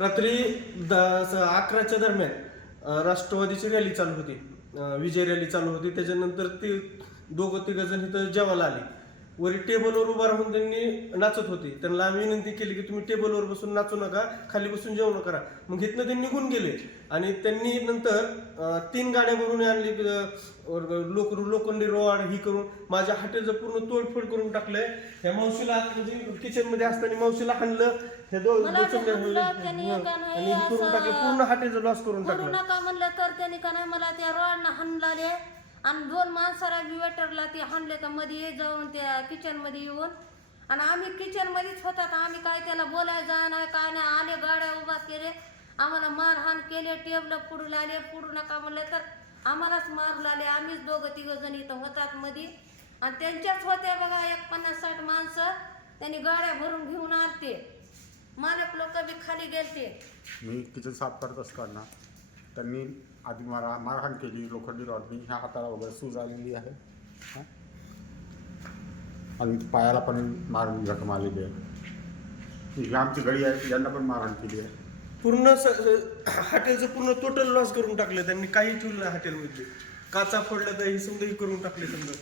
रात्री 11च्या दरम्यान राष्ट्रवादीची रॅली चालू होती, विजय रॅली चालू होती. त्याच्यानंतर ते दोघं तिघ जण इथं जेवायला आले. वरी टेबलवर उभा राहून त्यांनी नाचत होते. त्यांना आम्ही विनंती केली की तुम्ही टेबलवर बसून नाचू नका, खाली बसून जेवण करा. मग इथनं ते निघून गेले आणि त्यांनी नंतर 3 गाड्या भरून आणली, लोखंडी रॉड ही करून माझ्या हॉटेलचं पूर्ण तोडफोड करून टाकलंय. ह्या मावशीला म्हणजे किचन मध्ये असताना मावशीला हाणलं, हे दोन आणि करून टाकलं, पूर्ण हॉटेलचं लॉस करून टाकलं. नका म्हणलं तर त्यांनी का नाही मला त्या रॉडनं हाणलाले आणि 2 माणसाला वेटरला ते हाणले तर मध्ये जाऊन त्या किचन मध्ये येऊन. आणि आम्ही किचन मध्येच होतात, आम्ही काय त्याला बोलायचं नाही काय नाही. आले गाड्या उभा केले, आम्हाला मारहाण केले, टेबल पुढू लागले. पुढू नका म्हणले तर आम्हालाच मारू लागले. आम्हीच दोघं तिघ जण इथं होतात मध्ये आणि त्यांच्याच होत्या बघा 50-60 माणसं. त्यांनी गाड्या भरून घेऊन आलते, मालक लोक बी खाली गेलते. मी किचन साफ करत असताना त्यांनी आधी मारहाण केली लोखंडी रॉडनी. ह्या हाताला वगैरे सूज आलेली आहे आणि पायाला पण मारून जखम आलेली आहे. ही आमची गडी आहे, यांना पण मारहाण केली आहे. पूर्ण हॉटेलचं पूर्ण टोटल लॉस करून टाकलं त्यांनी. काही ठेवलं नाही हॉटेलमध्ये, काचा फोडल्या तर हे समजा हे करून टाकले समजा.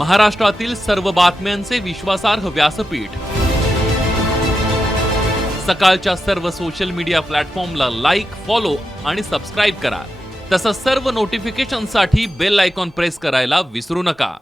महाराष्ट्रातील सर्व बातम्यांचे विश्वासार्ह व्यासपीठ. सकाळच्या सर्व सोशल मीडिया प्लॅटफॉर्मला लाईक, फॉलो आणि सबस्क्राईब करा. तसंच सर्व नोटिफिकेशनसाठी बेल आयकॉन प्रेस करायला विसरू नका.